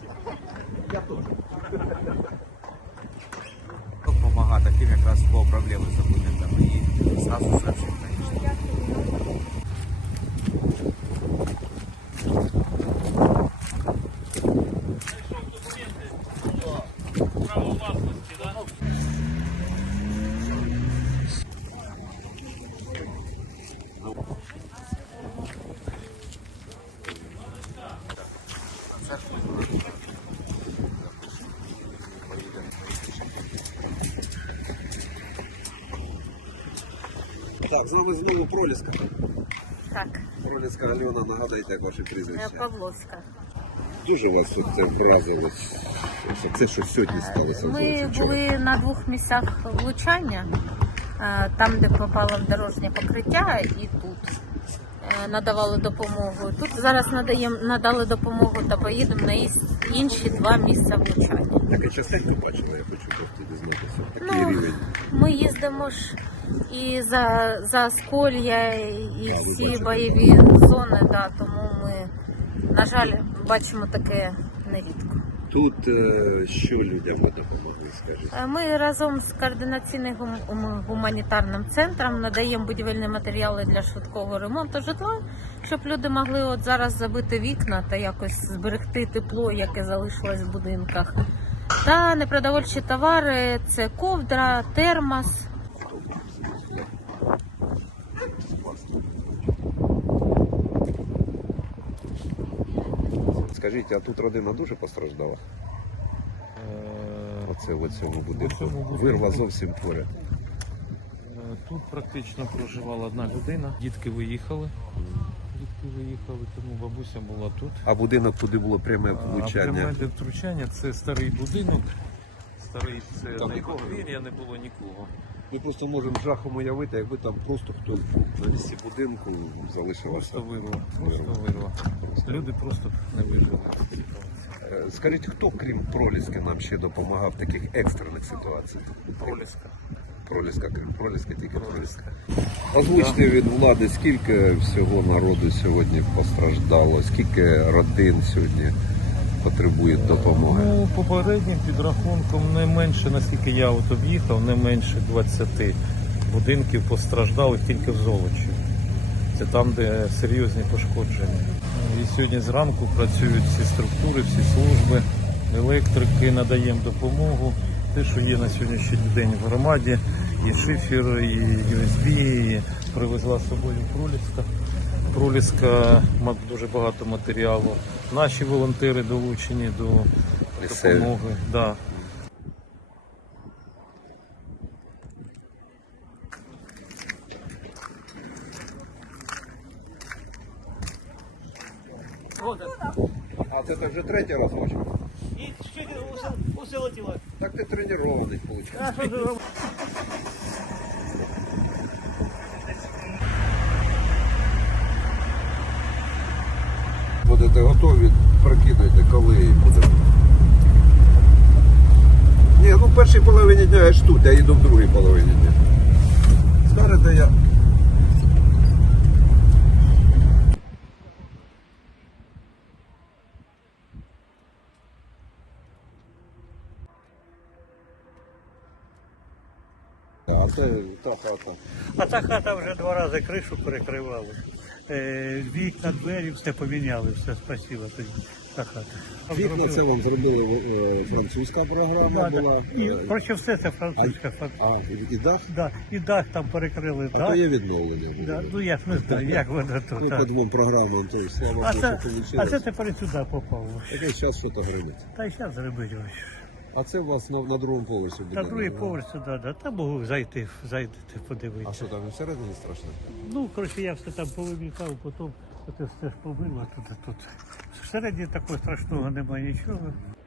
Я теж. Допомагати таким якраз по проблеми з документами і зразу сообщить, звісно. Так, з нами знову Проліска. Так, Проліска Альона, нагадайте, як ваше прізвище. Павловська. Дуже вас це вразило, що це що сьогодні сталося? Ми були на 2 місцях влучання, там, де попало в дорожнє покриття, і тут надавали допомогу. Тут зараз надали допомогу та поїдемо на інші 2 місця влучання. Таке частенько бачила, я хочу просто дізнатися. Такий рівень. Ми їздимо ж і за Сколья, і всі бойові зони, да, тому ми, на жаль, бачимо таке нерідко. Тут що людям ви допомогли, скажіть? Ми разом з координаційним гуманітарним центром надаємо будівельні матеріали для швидкого ремонту житла, щоб люди могли от зараз забити вікна та якось зберегти тепло, яке залишилось в будинках. Та непродовольчі товари – це ковдра, термос. Скажіть, а тут родина дуже постраждала? Оце в цьому будинку. Вирва зовсім поряд. Тут практично проживала одна людина. Дітки виїхали. Тому бабуся була тут. А будинок, куди було пряме А влучання? пряме втручання – це старий будинок. Старий – це Там не нікого? подвір'я, не було нікого. Ми просто можемо жахом уявити, якби там просто хтось був. На місці будинку залишилося. Просто вирва. Люди просто не вижили. Скажіть, хто, крім Проліски, нам ще допомагав в таких екстрених ситуаціях? Проліска. Проліска, крім Проліска, тільки Проліска. Озвучте від влади, скільки всього народу сьогодні постраждало, скільки родин сьогодні потребують допомоги? Ну, попереднім підрахунком не менше, наскільки я от об'їхав, не менше 20 будинків постраждали тільки в Золочі. Це там, де серйозні пошкодження. І сьогодні зранку працюють всі структури, всі служби, електрики, надаємо допомогу. Те, що є на сьогоднішній день в громаді, і шифер, і USB, і привезла з собою Проліска. Проліска, дуже багато матеріалу. Наші волонтери долучені до допомоги. Да. А це ти вже третій раз бачив? І чуть усе летіло. Так ти тренований, виходить. Будете готові, прокидайте, коли буде. Ні, ну в першій половині дня я ж тут, я їду в другій половині дня. Скажете я. А це та хата. А та хата вже 2 рази кришу перекривали. Вікна, двері, все поміняли, все, спасибо тоді. Та хата. Вікна це вам зробили французька програма була. І, коротше, все це французька. І дах? Да, і дах там перекрили. А то є відновлення. Да, ну я ж не знаю, як воно Ну, тут. по 2 програмам, то есть, слава Богу, що А вийшло. це тепер і сюди попало. Такий час, що то гримить. Та й зараз зробити. А це у вас на другому поверсі буде? На другий поверх сюди, да. Та можу зайдете, А подивитися. що там всередині страшно? Ну, коротше, я все там повимікав, потім це все ж побило тут. Всередині такого страшного немає нічого.